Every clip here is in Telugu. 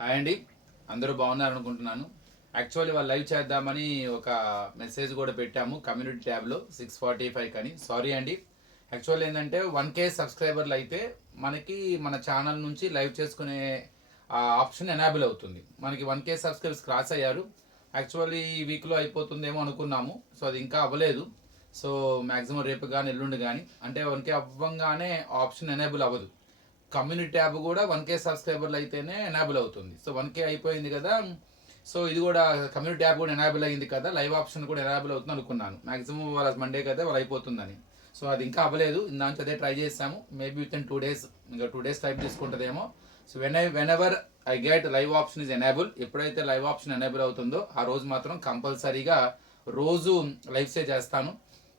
హాయ్ అండి, అందరూ బాగున్నారు అనుకుంటున్నాను. యాక్చువల్లీ వాళ్ళు లైవ్ చేద్దామని ఒక మెసేజ్ కూడా పెట్టాము కమ్యూనిటీ ట్యాబ్లో 6:45 అని. సారీ అండి. యాక్చువల్లీ ఏంటంటే 1K సబ్స్క్రైబర్లు అయితే మనకి మన ఛానల్ నుంచి లైవ్ చేసుకునే ఆప్షన్ ఎనాబుల్ అవుతుంది. మనకి 1K సబ్స్క్రైబర్స్ క్రాస్ అయ్యారు. యాక్చువల్లీ ఈ వీక్లో అయిపోతుందేమో అనుకున్నాము. సో అది ఇంకా అవ్వలేదు. సో మ్యాక్సిమం రేపు కానీ ఎల్లుండి కానీ అంటే 1K అవ్వంగానే ఆప్షన్ ఎనేబుల్ అవ్వదు. కమ్యూనిటీ ట్యాబ్ కూడా 1K సబ్స్క్రైబర్లు అయితేనే ఎనాబుల్ అవుతుంది. సో 1K అయిపోయింది కదా, సో ఇది కూడా కమ్యూనిటీ ట్యాబ్ కూడా ఎనాబుల్ అయింది కదా, లైవ్ ఆప్షన్ కూడా ఎనాబుల్ అవుతుంది అనుకున్నాను. మాక్సిమం వాళ్ళ మండే కదా వాళ్ళు అయిపోతుందని. సో అది ఇంకా అవ్వలేదు. ఇందాక అదే ట్రై చేసాము. మేబీ విత్ ఇన్ 2 days, ఇంకా 2 days టైం తీసుకుంటుందేమో. So whenever I get live option is enable, ఎప్పుడైతే లైవ్ ఆప్షన్ ఎనేబుల్ అవుతుందో ఆ రోజు మాత్రం కంపల్సరీగా రోజు లైవ్సే చేస్తాను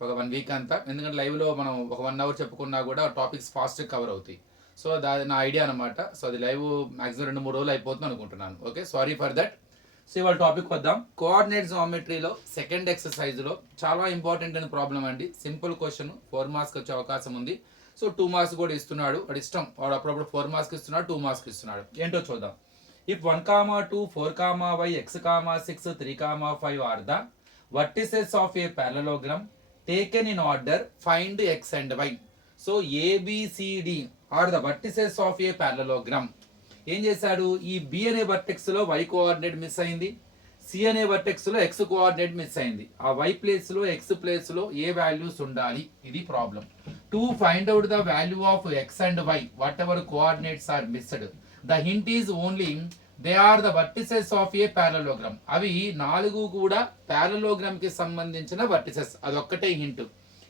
ఒక 1 week అంతా. ఎందుకంటే లైవ్లో మనం ఒక 1 hour చెప్పుకున్నా కూడా టాపిక్స్ ఫాస్ట్ కవర్ అవుతాయి. సో అది నా ఐడియా అనమాట. సో అది లైవ్ మాక్సిమం 2-3 రోజులు అయిపోతుంది అనుకుంటున్నాను. Okay, sorry for that. So ఇవాళ టాపిక్ వద్దాం. కోఆర్డినేట్ జామెట్రీలో సెకండ్ ఎక్సర్సైజ్లో చాలా ఇంపార్టెంట్ అయిన ప్రాబ్లం అండి. సింపుల్ క్వశ్చన్, 4 మార్క్స్ వచ్చే అవకాశం ఉంది. సో 2 మార్క్స్ కూడా ఇస్తున్నాడు, వాడు ఇష్టం. వాడు అప్పుడప్పుడు 4 మార్క్స్ ఇస్తున్నాడు, 2 మార్క్స్ ఇస్తున్నాడు. ఏంటో చూద్దాం. If 1, 2, 4, x, 6, 3, 5 are the vertices of a parallelogram taken in order, find x and y. So ABCD are the vertices of a parallelogram. ఏం చేశాడు, ఈ బి అనే వర్టెక్స్ లో వై కోఆర్డినేట్ మిస్ అయింది, సి అనే వర్టెక్స్ లో ఎక్స్ కోఆర్డినేట్ మిస్ అయింది. ఆ వై ప్లేస్ లో ఎక్స్ ప్లేస్ లో ఏ వాల్యూస్ ఉండాలి, ఇది problem. To find out the value of x and y whatever coordinates are missed, the hint is only they are the vertices of a parallelogram. అవి 4 కూడా ప్యారలోగ్రామ్ కి సంబంధించిన వర్టిసెస్, అదొక్కటే హింట్.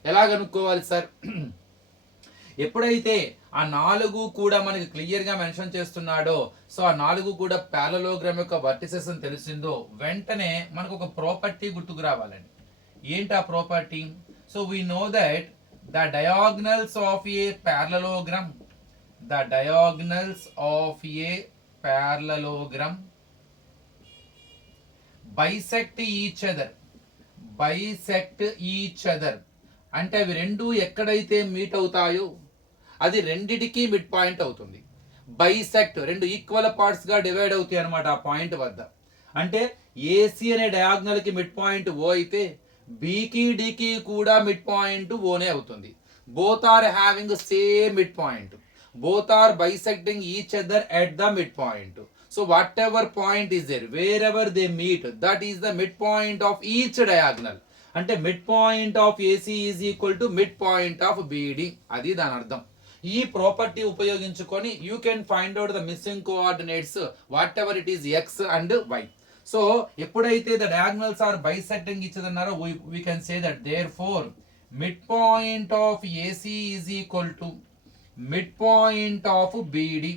ఎలా కనుక్కోవాలి సార్? ఎప్పుడైతే ఆ 4 కూడా మనకి క్లియర్ గా మెన్షన్ చేస్తున్నాడో, సో ఆ 4 కూడా ప్యారలోగ్రామ్ యొక్క వర్టిసెస్ అని తెలిసిందో వెంటనే మనకు ఒక ప్రాపర్టీ గుర్తుకు రావాలండి. ఏంటి ఆ property? So we know that the diagonals of a parallelogram, the diagonals of a parallelogram bisect each other, bisect each other అంటే అవి రెండు ఎక్కడైతే మీట్ అవుతాయో అది రెండిటికి మిడ్ పాయింట్ అవుతుంది. బైసెక్ట్, రెండు ఈక్వల్ పార్ట్స్ గా డివైడ్ అవుతాయి అనమాట ఆ పాయింట్ వద్ద. అంటే ఏసీ అనే డయాగ్నల్ కి మిడ్ పాయింట్ ఓ అయితే బీకి డికి కూడా మిడ్ పాయింట్ ఓనే అవుతుంది. Both are having same mid point, both are bisecting each other at the midpoint. So whatever point is there, wherever they meet, that is the midpoint of each diagonal. అంటే mid point of AC is equal to mid point of BD, అది దాని అర్థం. ఈ ప్రాపర్టీ ఉపయోగించుకొని you can find out the missing coordinates whatever it is X and Y. So ఎప్పుడైతే ద డయాగ్నల్స్ ఆర్ బైసెక్టింగ్ ఇచ్చదన్నారో we can say that therefore mid point of AC is equal to midpoint of BD.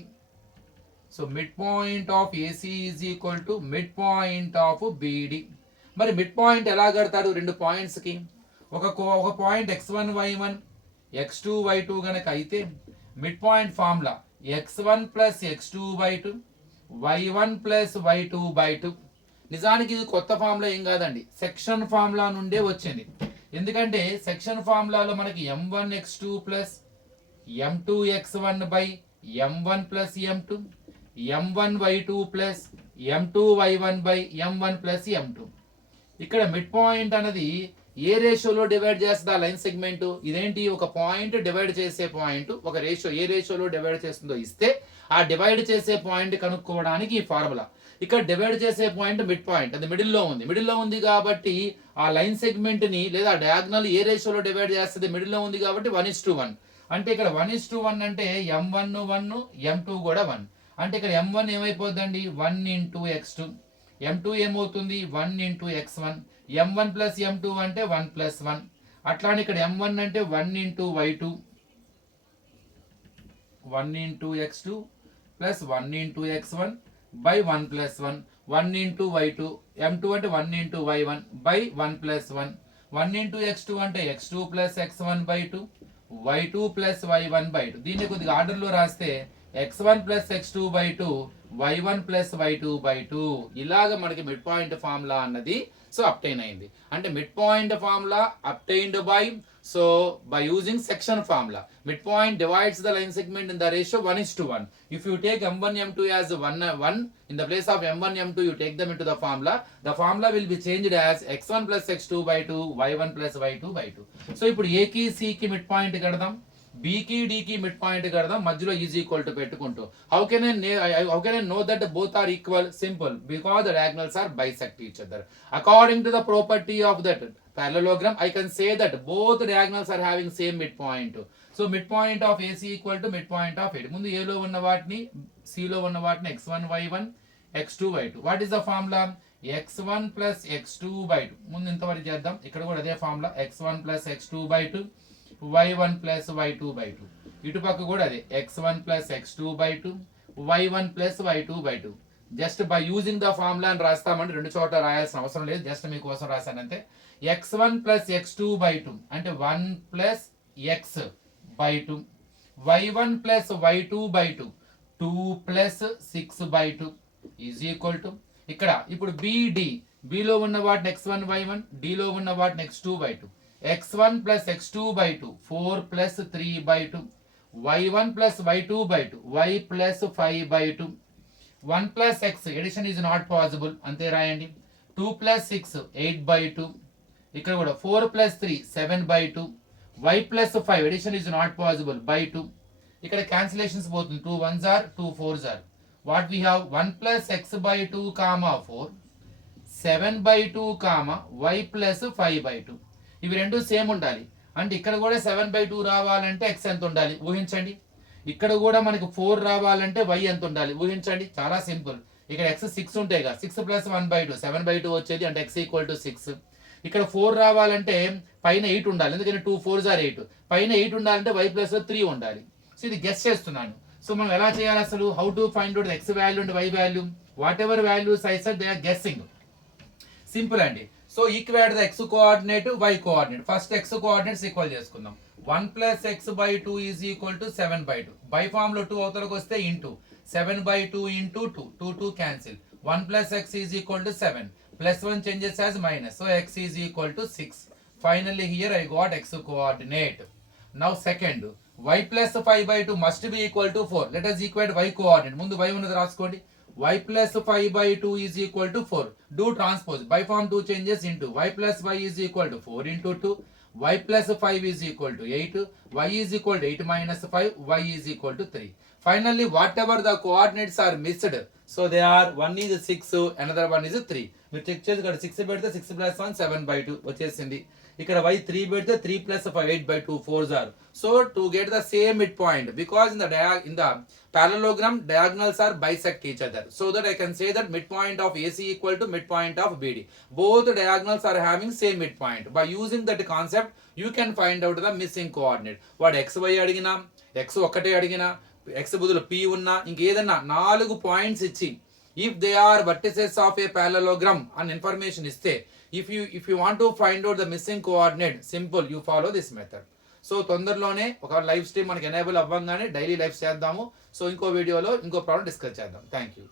So midpoint of AC is equal to midpoint of BD. మరి మిడ్ పాయింట్ ఎలా కడతాడు రెండు పాయింట్స్ కి? ఒక point x1 y1 x2 y2 గనక అయితే mid point formula x1 plus x2 y2 y1 plus y2 by2. నిజానికి ఇది కొత్త ఫార్ములా ఏం కాదండి, సెక్షన్ ఫార్ములా నుండే వచ్చింది. ఎందుకంటే సెక్షన్ ఫార్ములాలో మనకి m1 x2 plus m2 x1 by m1 plus m2, m1 y2 plus m2 y1 by m1 plus m2. ఇక్కడ మిడ్ పాయింట్ అనేది ఏ రేషియోలో డివైడ్ చేస్తుంది ఆ లైన్ సెగ్మెంట్? ఇదేంటి, ఒక పాయింట్ డివైడ్ చేసే పాయింట్ ఒక రేషియో ఏ రేషియోలో డివైడ్ చేస్తుందో ఇస్తే ఆ డివైడ్ చేసే పాయింట్ కనుక్కోవడానికి ఈ ఫార్ములా. ఇక్కడ డివైడ్ చేసే పాయింట్ మిడ్ పాయింట్, అది మిడిల్లో ఉంది కాబట్టి ఆ లైన్ సెగ్మెంట్ ని లేదా డయాగ్నల్ ఏ రేషియోలో డివైడ్ చేస్తుంది, మిడిల్లో ఉంది కాబట్టి 1:1. అంటే ఇక్కడ 1:1 అంటే m1 1 m2 కూడా 1. అంటే ఇక్కడ m1 ఏమైపోద్దండి 1 into x2, m2 ఏమవుతుంది 1 into x1, m1 plus m2 అంటే 1 plus 1. అట్లానే ఇక్కడ m1 అంటే 1 into y2, 1 into x2 plus 1 into x1 by 1 plus 1, 1 into y2, m2 అంటే 1 into y1 by 1 plus 1, 1 into x2 అంటే x2 plus x1 by 2, y2 plus y1 by 2. దీన్ని కొద్దిగా ఆర్డర్లో రాస్తే x1 plus x2 by 2 y1 plus y2 by 2 ఇలాగ మనకి మిడ్ పాయింట్ ఫార్ములా అన్నది సో అప్టైన్ అయింది. అంటే mid point formula obtained by so by using section formula. Midpoint divides the line segment in the ratio 1:1. If you take m1 m2 as 1 in the place of m1 m2 you take them into the formula. The formula will be changed as x1 plus x2 by 2 y1 plus y2 by 2. So ఇప్పుడు a కి c కి మిడ్ పాయింట్ కడదాం, b కి d కి మిడ్ పాయింట్ కడదాం, మధ్యలో ఈజ్ ఈక్వల్ టు పెట్టుకుంటూ how can I know that both are equal? Simple, because the diagonals are bisect each other. According to the property of that parallelogram, I can say that both diagonals are having same midpoint. So midpoint of AC equal to midpoint of AD. ముందు A లో ఉన్న వాటిని C లో ఉన్న వాటిని x1 y1 x2 y2. What is the formula? x1 plus x2 by 2. ముందు ఇంతవరకు చేద్దాం. ఇక్కడ కూడా అదే formula x1 plus x2 by 2 y1 plus y2 by 2. ఇటు పక్క కూడా అదే x1 plus x2 by 2 y1 plus y2 by 2. Just by using the formula అని రాస్తామంటే రెండు చోట్ల రాయాల్సిన అవసరం లేదు, జస్ట్ మీకోసం రాశానంతే. x1 plus x2 by 2 అంటే 1 plus x by 2 y1 plus y2 by 2 2 plus 6 by 2 is equal to ఇక్కడ ఇప్పుడు bd b లో ఉన్న వాటిని x1 y1 d లో ఉన్న వాటిని x2 by 2 x1 plus x2 by 2 4 plus 3 by 2 y1 plus y2 by 2 y plus 5 by 2 1 plus x addition is not possible అంతే రాయండి. 2 plus 6 8 by 2 ఇక్కడ కూడా 4 plus 3 7 by 2 y plus 5 addition is not possible by 2 ఇక్కడ క్యాన్సిలేషన్స్ పోతుంది. 2 1s are 2 4s are. What we have 1 plus x by 2 comma 4 7 by 2 comma y plus 5 by 2 ఇవి రెండు సేమ్ ఉండాలి. అంటే ఇక్కడ కూడా 7 by 2 రావాలంటే x ఎంత ఉండాలి ఊహించండి. ఇక్కడ కూడా మనకి 4 రావాలంటే y ఎంత ఉండాలి ఊహించండి. చాలా సింపుల్. ఇక్కడ x 6 ఉంటాయి కదా, 6 plus 1 by 2 7 by 2 వచ్చేది, అంటే x ఈక్వల్ టు 6. ఇక్కడ 4 రావాలంటే పైన 8 ఉండాలి, ఎందుకంటే 2 4s are 8. పైన 8 ఉండాలంటే y ప్లస్ 3 ఉండాలి. సో ఇది గెస్ చేస్తున్నాను. సో మనం ఎలా చేయాలి అసలు? How to find out x value and y value? Whatever values I said they are guessing. Simple అండి. So equate the x coordinate y coordinate. First x coordinates equal చేసుకుందాం. 1 plus x by 2 is equal to 7 by 2. By form లో 2 అవతలకు వస్తే into 7 by 2 into 2 2 2 cancel. 1 plus x is equal to 7 plus 1 changes as minus, so x is equal to 6. Finally here I got x coordinate. Now second, y plus 5 by 2 must be equal to 4. Let us equate y coordinate. ముందు y ఉన్నది రాసుకోండి. y plus 5 by 2 is equal to 4. Do transpose. By form 2 changes into y plus y is equal to 4 into 2. y plus 5 is equal to 8. y is equal to 8 minus 5. y is equal to 3. Finally, whatever the coordinates are missed, so they are, one is 6, another one is 3. మీరు చెక్ చేసి ఇక్కడ 6 పెడితే 6 plus 1 7 by 2 వచ్చేసింది. ఇక్కడ y 3 పెడితే 3 plus 5 8 by 2 4s are. So to get the same midpoint, because in the parallelogram diagonals are bisect each other, so that I can say that midpoint of AC equal to midpoint of BD. Both diagonals are having same midpoint. By using that concept, you can find out the missing coordinate. వాడు xy అడిగినా, x ఒకటే అడిగినా, x బదులు p ఉన్నా, ఇంకేదన్నా 4 పాయింట్స్ ఇచ్చి if they are vertices of a parallelogram and information iste, if you want to find out the missing coordinate, simple, you follow this method. So తొందరలోనే ఒక లైవ్ స్ట్రీమ్ మనకి ఎనేబుల్ అవ్వగానే డైలీ లైవ్ చేద్దాము. సో ఇంకో వీడియోలో ఇంకో ప్రాబ్లం డిస్కస్ చేద్దాం. Thank you.